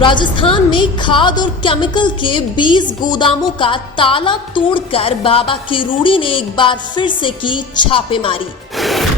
राजस्थान में खाद और केमिकल के 20 गोदामों का ताला तोड़कर बाबा किरूड़ी ने एक बार फिर से की छापेमारी।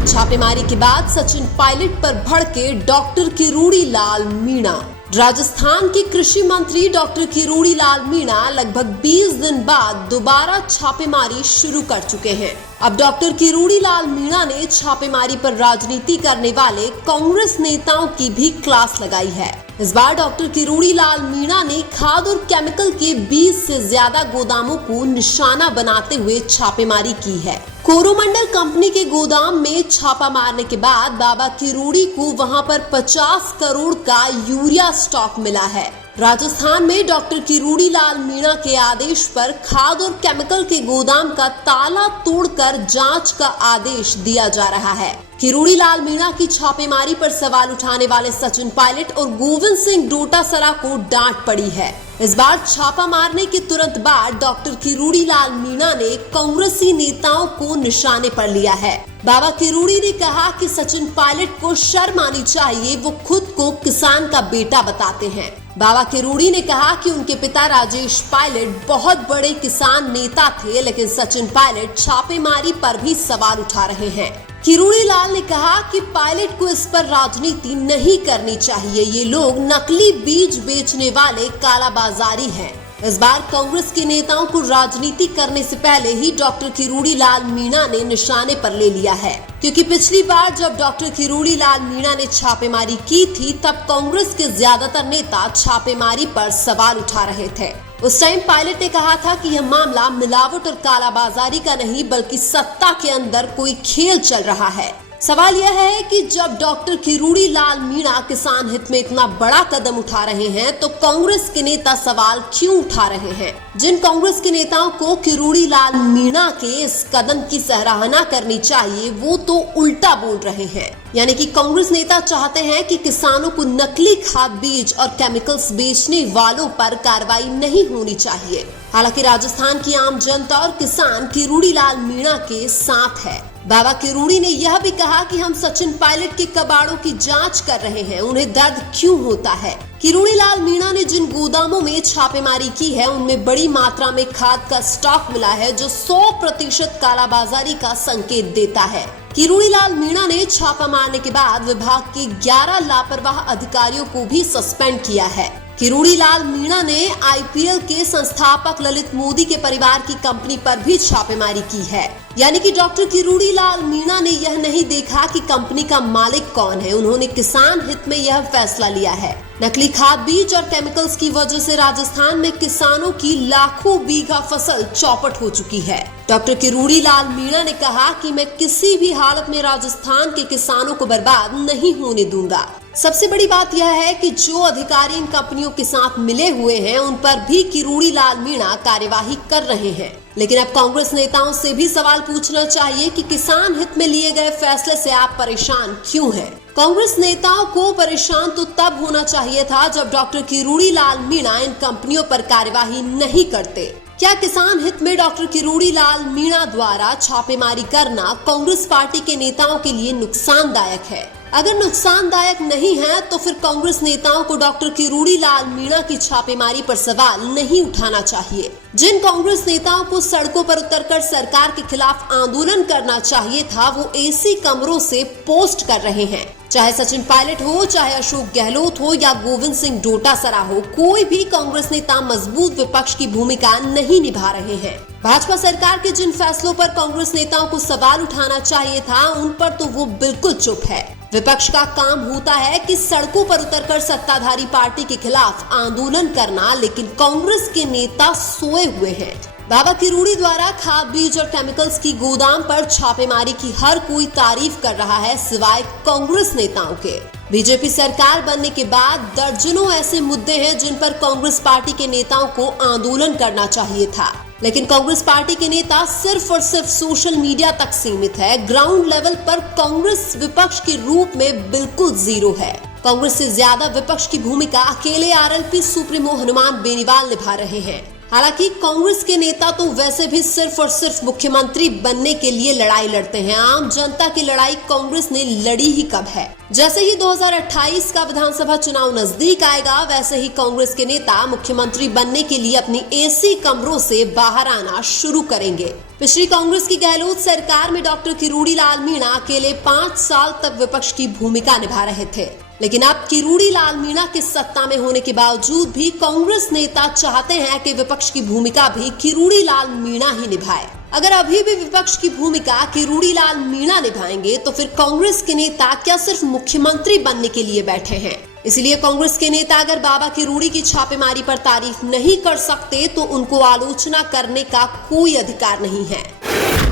छापेमारी के बाद सचिन पायलट पर भड़के डॉक्टर किरूड़ी लाल मीणा। राजस्थान के कृषि मंत्री डॉक्टर किरूड़ी लाल मीणा लगभग 20 दिन बाद दोबारा छापेमारी शुरू कर चुके हैं। अब डॉक्टर किरूड़ी लाल मीणा ने छापेमारी पर राजनीति करने वाले कांग्रेस नेताओं की भी क्लास लगाई है। इस बार डॉक्टर किरूड़ी लाल मीणा ने खाद और केमिकल के 20 से ज्यादा गोदामों को निशाना बनाते हुए छापेमारी की है। कोरोमंडल कंपनी के गोदाम में छापा मारने के बाद बाबा किरूड़ी को वहां पर 50 करोड़ का यूरिया स्टॉक मिला है। राजस्थान में डॉक्टर किरूड़ी लाल मीणा के आदेश पर खाद और केमिकल के गोदाम का ताला तोड़कर जांच का आदेश दिया जा रहा है। किरूड़ी लाल मीणा की छापेमारी पर सवाल उठाने वाले सचिन पायलट और गोविंद सिंह डोटासरा को डांट पड़ी है। इस बार छापा मारने के तुरंत बाद डॉक्टर किरूड़ी लाल मीणा ने कांग्रेसी नेताओं को निशाने पर लिया है। बाबा किरूड़ी ने कहा कि सचिन पायलट को शर्म आनी चाहिए, वो खुद को किसान का बेटा बताते हैं। बाबा किरूड़ी ने कहा कि उनके पिता राजेश पायलट बहुत बड़े किसान नेता थे, लेकिन सचिन पायलट छापेमारी पर भी सवाल उठा रहे हैं। किरूड़ी लाल ने कहा कि पायलट को इस पर राजनीति नहीं करनी चाहिए, ये लोग नकली बीज बेचने वाले कालाबाजारी हैं। इस बार कांग्रेस के नेताओं को राजनीति करने से पहले ही डॉक्टर किरूड़ी लाल मीणा ने निशाने पर ले लिया है, क्योंकि पिछली बार जब डॉक्टर किरूड़ी लाल मीणा ने छापेमारी की थी तब कांग्रेस के ज्यादातर नेता छापेमारी पर सवाल उठा रहे थे। उस टाइम पायलट ने कहा था कि यह मामला मिलावट और कालाबाजारी का नहीं बल्कि सत्ता के अंदर कोई खेल चल रहा है। सवाल यह है कि जब डॉक्टर किरूड़ी लाल मीणा किसान हित में इतना बड़ा कदम उठा रहे हैं तो कांग्रेस के नेता सवाल क्यों उठा रहे हैं? जिन कांग्रेस के नेताओं को किरूड़ी लाल मीणा के इस कदम की सराहना करनी चाहिए वो तो उल्टा बोल रहे हैं। यानी कि कांग्रेस नेता चाहते हैं कि किसानों को नकली खाद बीज और केमिकल्स बेचने वालों पर कार्रवाई नहीं होनी चाहिए। हालांकि राजस्थान की आम जनता और किसान किरूड़ी लाल मीणा के साथ है। बाबा किरूड़ी ने यह भी कहा कि हम सचिन पायलट के कबाड़ों की जांच कर रहे हैं, उन्हें दर्द क्यों होता है। किरूड़ी लाल मीणा ने जिन गोदामों में छापेमारी की है उनमें बड़ी मात्रा में खाद का स्टॉक मिला है, जो 100% कालाबाजारी का संकेत देता है। किरूड़ी लाल मीणा ने छापा मारने के बाद विभाग के 11 लापरवाह अधिकारियों को भी सस्पेंड किया है। किरूड़ी लाल मीणा ने IPL के संस्थापक ललित मोदी के परिवार की कंपनी पर भी छापेमारी की है। यानी कि डॉक्टर किरूड़ी लाल मीणा ने यह नहीं देखा कि कंपनी का मालिक कौन है, उन्होंने किसान हित में यह फैसला लिया है। नकली खाद बीज और केमिकल्स की वजह से राजस्थान में किसानों की लाखों बीघा फसल चौपट हो चुकी है। डॉक्टर किरूड़ी लाल मीणा ने कहा कि मैं किसी भी हालत में राजस्थान के किसानों को बर्बाद नहीं होने दूंगा। सबसे बड़ी बात यह है कि जो अधिकारी इन कंपनियों के साथ मिले हुए हैं उन पर भी किरूड़ी लाल मीणा कार्यवाही कर रहे हैं। लेकिन अब कांग्रेस नेताओं से भी सवाल पूछना चाहिए कि किसान हित में लिए गए फैसले से आप परेशान क्यों हैं? कांग्रेस नेताओं को परेशान तो तब होना चाहिए था जब डॉक्टर किरूड़ी लाल मीणा इन कंपनियों पर कार्यवाही नहीं करते। क्या किसान हित में डॉक्टर किरूड़ी लाल मीणा द्वारा छापेमारी करना कांग्रेस पार्टी के नेताओं के लिए नुकसानदायक है? अगर नुकसानदायक नहीं है तो फिर कांग्रेस नेताओं को डॉक्टर किरूड़ी लाल मीणा की छापेमारी पर सवाल नहीं उठाना चाहिए। जिन कांग्रेस नेताओं को सड़कों पर उतरकर सरकार के खिलाफ आंदोलन करना चाहिए था वो AC कमरों से पोस्ट कर रहे हैं। चाहे सचिन पायलट हो, चाहे अशोक गहलोत हो या गोविंद सिंह डोटासरा हो, कोई भी कांग्रेस नेता मजबूत विपक्ष की भूमिका नहीं निभा रहे हैं। भाजपा सरकार के जिन फैसलों पर कांग्रेस नेताओं को सवाल उठाना चाहिए था उन पर तो वो बिल्कुल चुप है। विपक्ष का काम होता है कि सड़कों पर उतरकर सत्ताधारी पार्टी के खिलाफ आंदोलन करना, लेकिन कांग्रेस के नेता सोए हुए हैं। बाबा किरूड़ी द्वारा खाद बीज और केमिकल्स की गोदाम पर छापेमारी की हर कोई तारीफ कर रहा है सिवाय कांग्रेस नेताओं के। बीजेपी सरकार बनने के बाद दर्जनों ऐसे मुद्दे हैं जिन पर कांग्रेस पार्टी के नेताओं को आंदोलन करना चाहिए था, लेकिन कांग्रेस पार्टी के नेता सिर्फ और सिर्फ सोशल मीडिया तक सीमित है। ग्राउंड लेवल पर कांग्रेस विपक्ष के रूप में बिल्कुल जीरो है। कांग्रेस से ज्यादा विपक्ष की भूमिका अकेले RLP सुप्रीमो हनुमान बेनीवाल निभा रहे हैं। हालांकि कांग्रेस के नेता तो वैसे भी सिर्फ और सिर्फ मुख्यमंत्री बनने के लिए लड़ाई लड़ते हैं। आम जनता की लड़ाई कांग्रेस ने लड़ी ही कब है। जैसे ही 2028 का विधानसभा चुनाव नजदीक आएगा, वैसे ही कांग्रेस के नेता मुख्यमंत्री बनने के लिए अपनी एसी कमरों से बाहर आना शुरू करेंगे। पिछली कांग्रेस की गहलोत सरकार में डॉक्टर किरोड़ी लाल मीणा अकेले 5 साल तक विपक्ष की भूमिका निभा रहे थे, लेकिन अब किरोड़ी लाल मीणा के सत्ता में होने के बावजूद भी कांग्रेस नेता चाहते हैं कि विपक्ष की भूमिका भी किरोड़ी लाल मीणा ही निभाए। अगर अभी भी विपक्ष की भूमिका किरोड़ी लाल मीणा निभाएंगे तो फिर कांग्रेस के नेता क्या सिर्फ मुख्यमंत्री बनने के लिए बैठे हैं? इसलिए कांग्रेस के नेता अगर बाबा किरोड़ी की छापेमारी पर तारीफ नहीं कर सकते तो उनको आलोचना करने का कोई अधिकार नहीं है।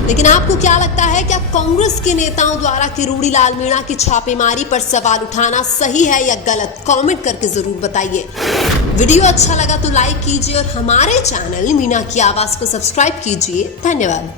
लेकिन आपको क्या लगता है, क्या कांग्रेस के नेताओं द्वारा किरोड़ी लाल मीणा की छापेमारी पर सवाल उठाना सही है या गलत? कमेंट करके जरूर बताइए। वीडियो अच्छा लगा तो लाइक कीजिए और हमारे चैनल मीणा की आवाज को सब्सक्राइब कीजिए। धन्यवाद।